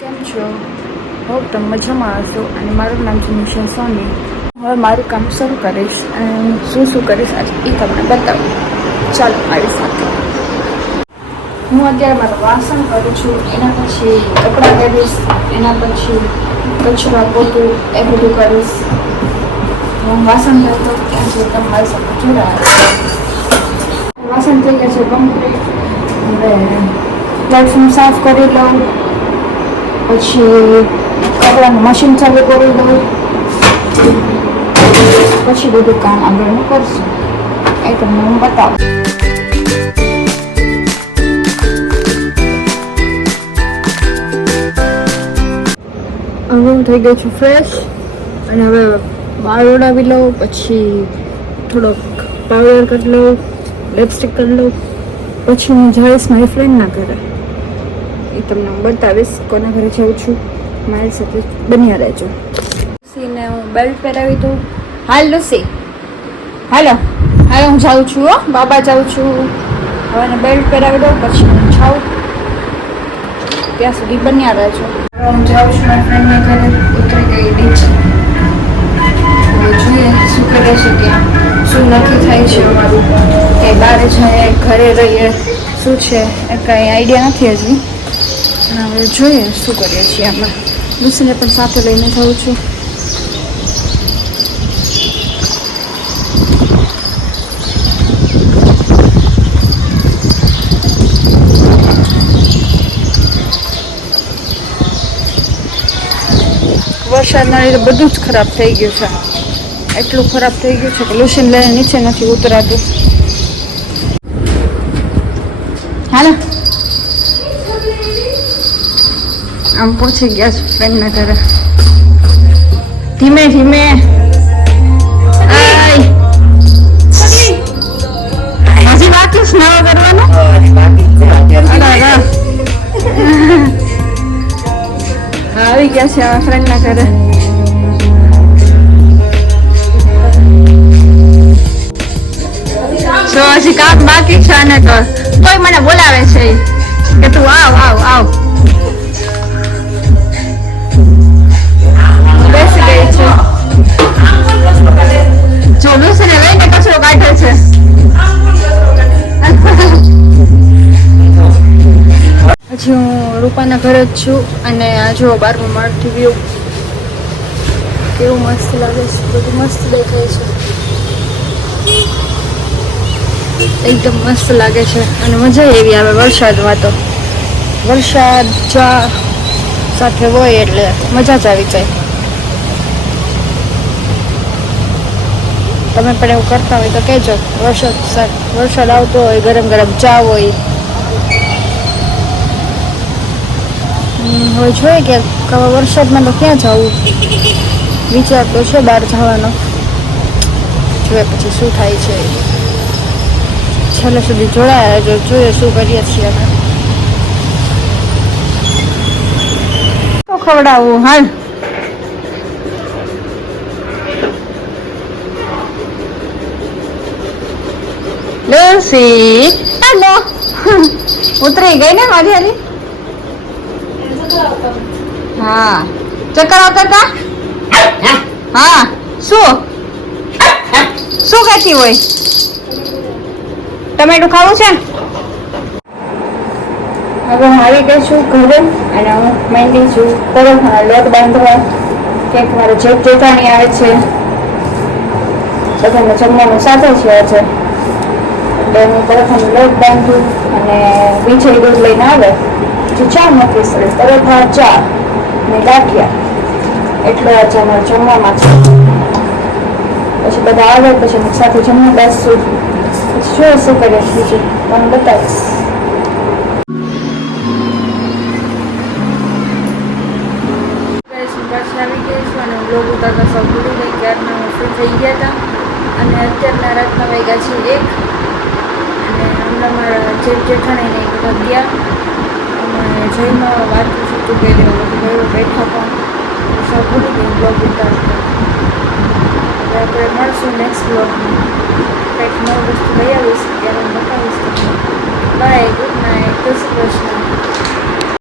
કેમ છો? હોપ તમે મજામાં હશો અને મારું નામ છે નિશા સોની. હવે મારું કામ શરૂ કરીશ અને હું શું કરીશ આજે એ તમને બતાવું. ચાલો મારી સાથે. હું અત્યારે મારું વાસણ કરું છું, એના પછી કપડાં કરીશ, એના પછી કચરા પોતું એ બધું કરીશ. હું વાસણ કરતો ત્યાં સુધી તમે મારી સાથે જોડાયા. વાસણ થઈ ગયા છે કમ્પ્લીટ. હવે પ્લેટફોર્મ સાફ કરી લઉં, પછી કપડાનું મશીન ચાલુ કરી દઉં, પછી બધું કામ આગળનું કરશું એ તમને હું બતાવું. હવે હું થઈ ગઈ છું ફ્રેશ અને હવે વાળ ઓડાવી લઉં, પછી થોડોક પાવડર કરી લઉં, લિપસ્ટિક કરી લઉં, પછી હું જઈશ મારી ફ્રેન્ડના ઘરે. એ તમને હું બતાવીશ કોના ઘરે જાઉં છું. મારી સાથે બન્યા રહેજો. લુસીને હું બેલ્ટ પહેરાવી દઉં. હાલ લુસી, હાલો હાલો, હું જાઉં છું. હો બાબા જાઉં છું. હવે એને બેલ્ટ પહેરાવી દઉં, પછી હું જાઉં. ત્યાં સુધી બન્યા રહેજો. હવે હું જાઉં છું મારી ફ્રેન્ડના ઘરે. ઉતરી ગઈ નીચે. હવે જોઈએ શું કરે છે ત્યાં, શું નક્કી થાય છે અમારું. કંઈ બહાર જાય, ઘરે રહીએ, શું છે એ કંઈ આઈડિયા નથી હજી. અને હવે જોઈએ શું કરીએ છીએ આમાં. લુસીને પણ સાથે લઈને જાઉં છું. વરસાદના લીધે બધું જ ખરાબ થઈ ગયું છે. એટલું ખરાબ થઈ ગયું છે કે લુસીને લઈને નીચે નથી ઉતરાતું. હાલો, આમ પહોંચી ગયા છે ફ્રેન્ડના ઘરે. ધીમે ધીમે. હજી બાકી છે નવો કરવાનો. આવી ગયા છે આ ફ્રેન્ડના ઘરે. તો હજી કામ બાકી છે અને તોય મને બોલાવે છે કે તું આવ આવ આવ. બેસી ગઈ છે. જો લુસીને લઈને કચરો કાઢે છે. હજી હું રૂપાના ઘરે જ છું અને આ જો 12મા માળથી વ્યૂ કેવું મસ્ત લાગે છે. બધું મસ્ત દેખાય છે, એકદમ મસ્ત લાગે છે અને મજા એવી આવે વરસાદમાં. તો વરસાદ સાથે હોય એટલે મજા જ આવી જાય. તમે પણ એવું કરતા હોય તો કહેજો. વરસાદ આવતો હોય, ગરમ ગરમ ચા હોય. હવે જોઈએ કે વરસાદમાં તો ક્યાં જવું. વિચાર તો છે બહાર જવાનો. જોઈએ પછી શું થાય છે. છેલ્લે સુધી જોડાયા જો, જોઈએ શું કરીએ છીએ અમે. તો ખવડાવું હાલ. લુસી હાલો. ઉતરી ગઈ ને મારી હાલી. હા, ચક્કર આવતા હતા. હા, શું કહેતી હોય? ટમેટું ખાવું છે? હવે હું આવી ગઈ છું ઘરે અને હું માંડી છું પરોઠાનો લોટ બાંધવા. કંઈક મારો જેઠાણી આવે છે, બધાને જમવાનું સાથે છે આજે. એટલે હું પરોઠાનો લોટ બાંધું અને વિજય દૂધ લઈને આવે પછી ચા મૂકીશ. પરોઠા, ચા ને ગાંઠિયા એટલો આજે અમારે જમવામાં છે. પછી બધા આવે પછી હું સાથે જમવા બેસશું. પછી જોઈએ શું કરીએ બીજું તમને બતાવીશ. પાછી આવી ગઈ છું અને બ્લોગ ઉતારતા સૌ ભૂલી ગઈ. ક્યારના હું ફ્રી થઈ ગયા હતા અને અત્યારના રાતના વાગ્યા છે 1 અને હમણાં મારા જેઠાણીને બધા ગયા અને જઈને વાતું છૂટું ગઈ બધું ગયું બેઠા પણ સૌ ભૂલી ગઈ બ્લોગ ઉતારતા. હવે આપણે મળશું નેક્સ્ટ બ્લોગમાં. કંઈક નવી વસ્તુ લઈ આવીશ ત્યારે હું બતાવીશ તમને. બાય, ગુડ નાઇટ, જય શ્રી કૃષ્ણ.